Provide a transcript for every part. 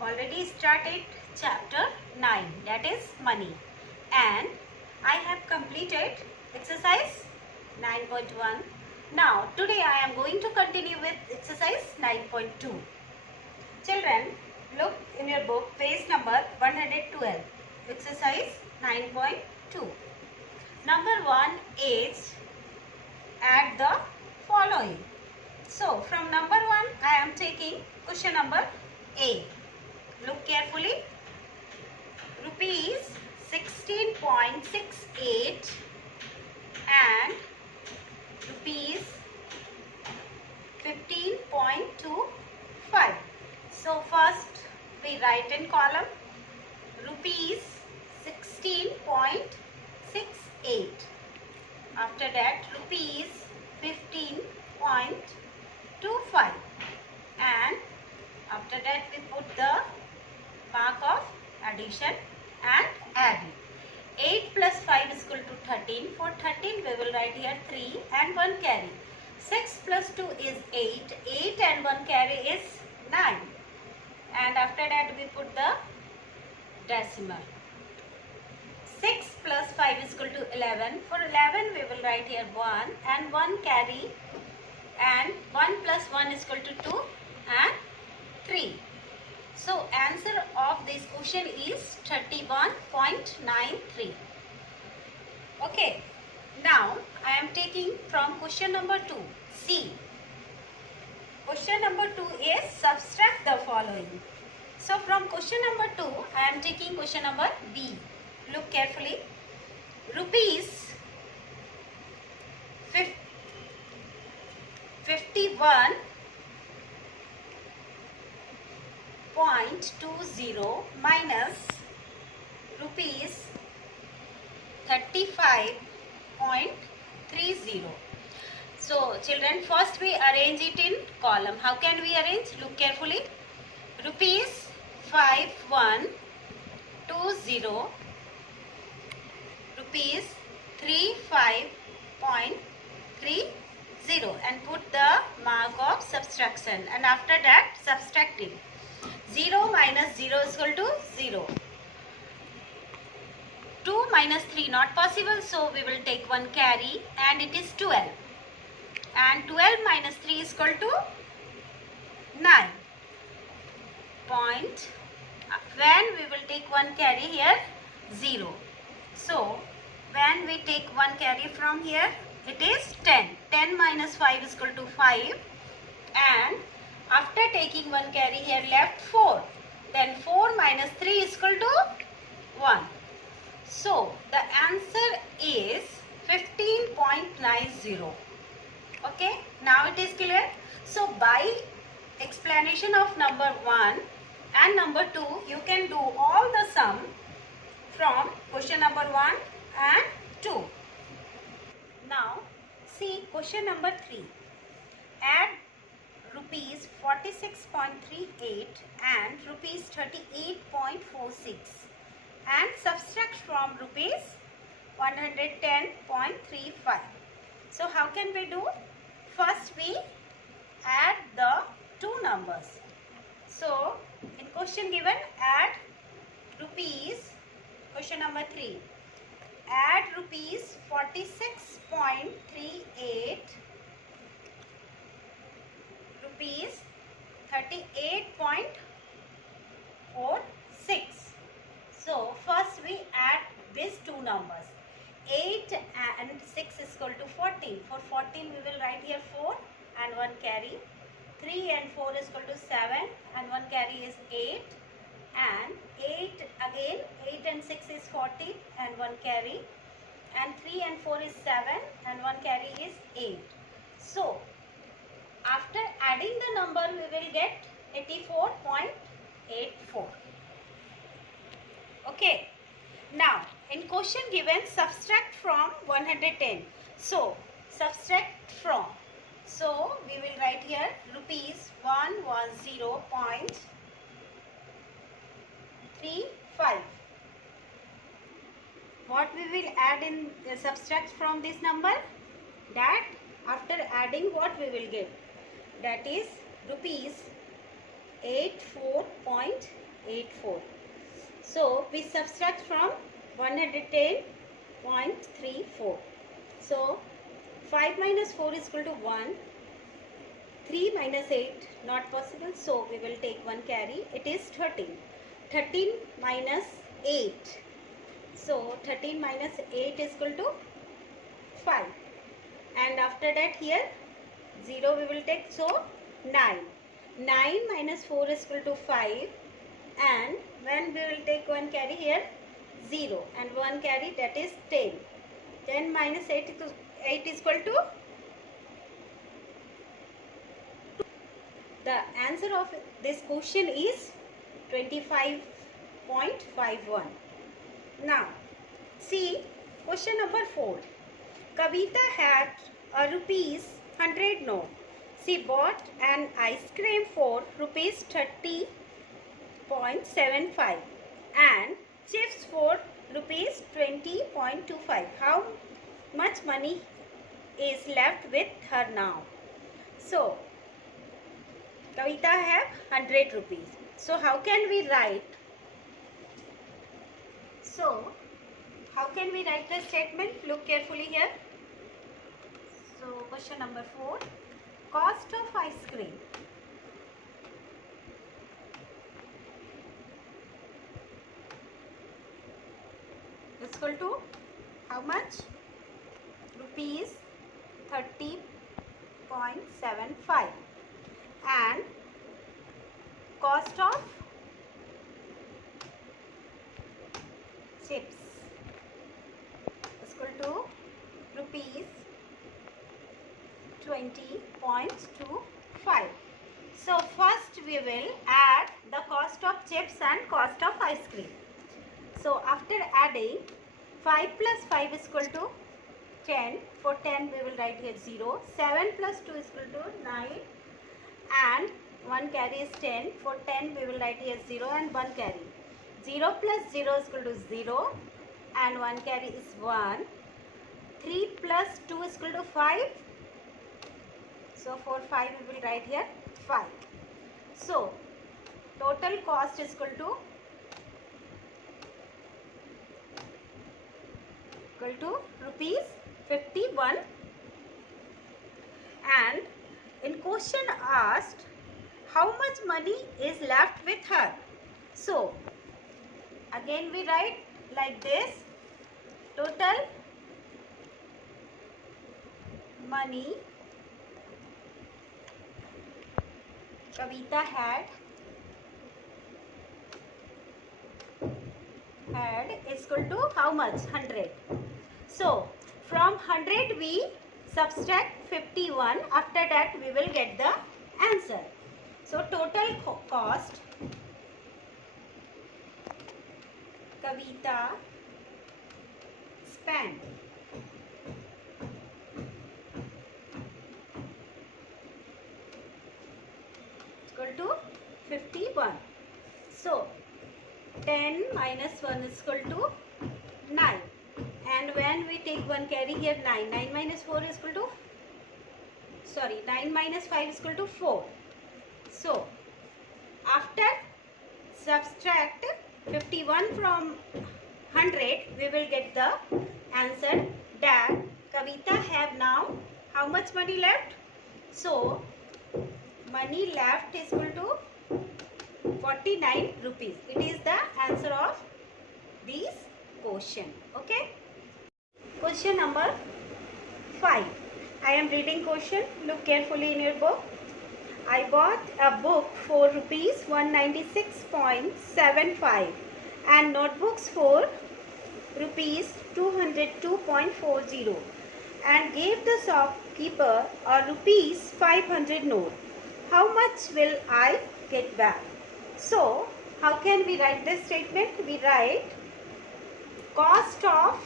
already started chapter 9, that is money, and I have completed exercise 9.1. Now today I am going to continue with exercise 9.2. Children, look in your book, page number 112, exercise 9.2. Number 1 is add the following. So from number 1 I am taking question number A. Look carefully. Rupees 16.68 and rupees 15.25. So first we write in column rupees 16.68. After that rupees 15.25, and after that we put the mark of addition and adding. 8 plus 5 is equal to 13. For 13 we will write here 3 and 1 carry. 6 plus 2 is 8. 8 and 1 carry is 9. And after that we put the decimal. 6 plus 5 is equal to 11. For 11 we will write here 1 and 1 carry, and 1 plus 1 is equal to 2 and 3. So answer of this question is 31.93. Okay. Now I am taking from question number 2. C. Question number 2 is subtract the following. So from question number 2 I am taking question number B. Look carefully. Rupees 51.20 minus rupees 35.30. So children, first we arrange it in column. How can we arrange? Look carefully. Rupees 5120, rupees 35.30, and put the mark of subtraction, and after that subtracting. 0 minus 0 is equal to 0. 2 minus 3 not possible, so we will take 1 carry, and it is 12. And 12 minus 3 is equal to 9. Point. When we will take 1 carry here, 0. So when we take 1 carry from here, it is 10. 10 minus 5 is equal to 5. And after taking 1 carry here, left 4. Then 4 minus 3 is equal to 1. So the answer is 15.90. Okay. Now it is clear. So by explanation of number 1 and number 2, you can do all the sum from question number 1 and 2. Now see question number 3. Add rupees 46.38 and rupees 38.46 and subtract from rupees 110.35. So how can we do? First we add the two numbers. So in question given, add rupees, question number 3, add rupees 46.38, rupees 38.46. So first we add these two numbers. 8 and 6 is equal to 14. For 14 we will write here 4 and 1 carry. 3 and 4 is equal to 7 and 1 carry is 8. And 8 again, 8 and 6 is 40 and 1 carry. And 3 and 4 is 7 and 1 carry is 8. So after adding the number we will get 84.84. Okay. Now in question given, subtract from 110. So subtract from. So we will write here rupees 110.35. What we will add in subtract from this number? That after adding what we will get? That is rupees 84.84. 84. So we subtract from 110.34. So 5 minus 4 is equal to 1. 3 minus 8 not possible. So we will take one carry. It is 13. 13 minus 8. So 13 minus 8 is equal to 5. And after that here 0 we will take. So 9. 9 minus 4 is equal to 5. And when we will take one carry here 0 and one carry, that is 10. 10 minus 8 is equal to, the answer of this question is 25.51. Now see question number 4. Kavita had a rupees 100 note. She bought an ice cream for rupees 30.75 and chips for rupees 20.25. How much money is left with her now? So Kavita have 100 rupees. So how can we write? So how can we write the statement? Look carefully here. So question number 4. Cost of ice cream is equal to how much? Rupees 30.75. And cost of chips is equal to rupees 20.25. So first we will add the cost of chips and cost of ice cream. So after adding, 5 plus 5 is equal to 10. For 10 we will write here 0. 7 plus 2 is equal to 9. And 1 carry is 10. For 10 we will write here 0 and 1 carry. 0 plus 0 is equal to 0 and 1 carry is 1. 3 plus 2 is equal to 5. So for 5 we will write here 5. So total cost is equal to rupees 51. And in question asked how much money is left with her. So again we write like this. Total money Kavita had is equal to how much? 100. So from 100 we subtract 51. After that we will get the answer. So total cost Kavita spent equal to 51. So 10 minus 1 is equal to 9. And when we take one carry here 9. 9 minus 4 is equal to, 9 minus 5 is equal to 4. So after subtract 51 from 100, we will get the answer that Kavita have now how much money left? So money left is equal to 49 rupees. It is the answer of this question. Okay. Question number 5. I am reading question. Look carefully in your book. I bought a book for rupees 196.75 and notebooks for rupees 202.40 and gave the shopkeeper a rupees 500 note. How much will I get back? So how can we write this statement? We write cost of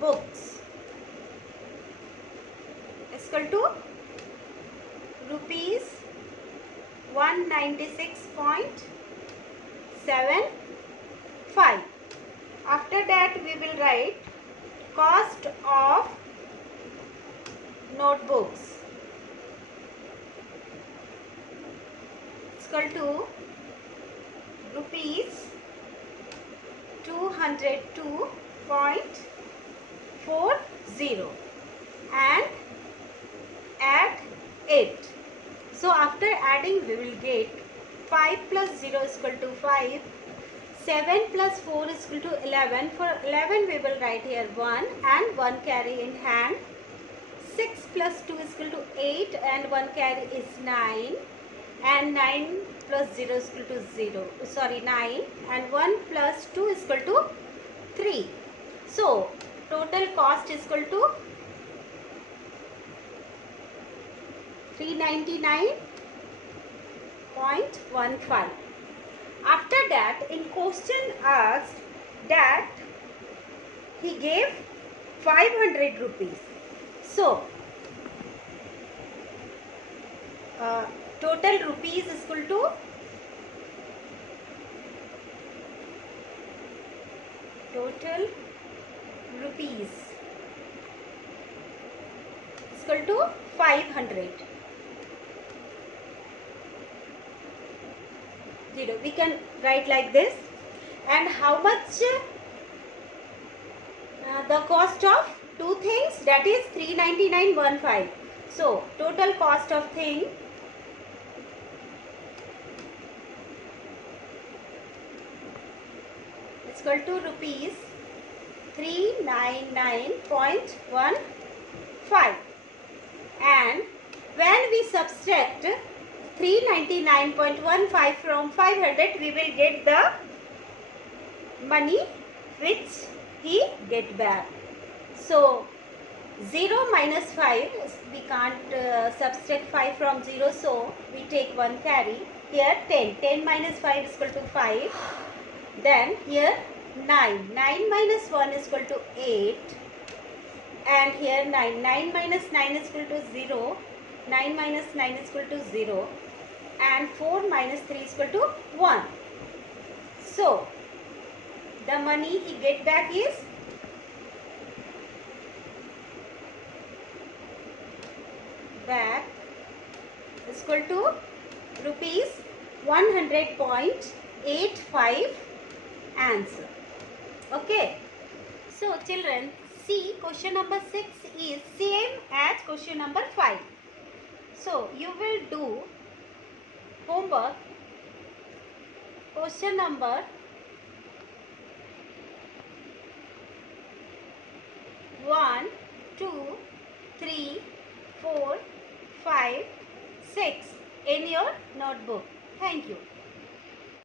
books is equal to rupees 196.75. After that we will write cost of notebooks equal to rupees 202.40 and add it. So after adding we will get 5 plus 0 is equal to 5, 7 plus 4 is equal to 11. For 11 we will write here 1 and 1 carry in hand. 6 plus 2 is equal to 8 and 1 carry is 9, and 9 plus 0 is equal to 9, and 1 plus 2 is equal to 3. So total cost is equal to 399.15. After that, in question asked that he gave 500 rupees. So total rupees is equal to is equal to 500. We can write like this. And how much the cost of two things, that is 399.15. So total cost of thing is equal to rupees 399.15. And when we subtract 399.15 from 500, we will get the money which he get back. So 0 minus 5, we can't subtract 5 from 0, so we take 1 carry. Here 10, 10 minus 5 is equal to 5. Then here 9, 9 minus 1 is equal to 8. And here 9, 9 minus 9 is equal to 0. 9 minus 9 is equal to 0. And 4 minus 3 is equal to 1. So the money he get back is equal to rupees 100.85 answer. Okay. So children, see, question number 6 is same as question number 5. So you will do homework. Question number 1, 2, 3, 4, 5, 6 in your notebook. Thank you.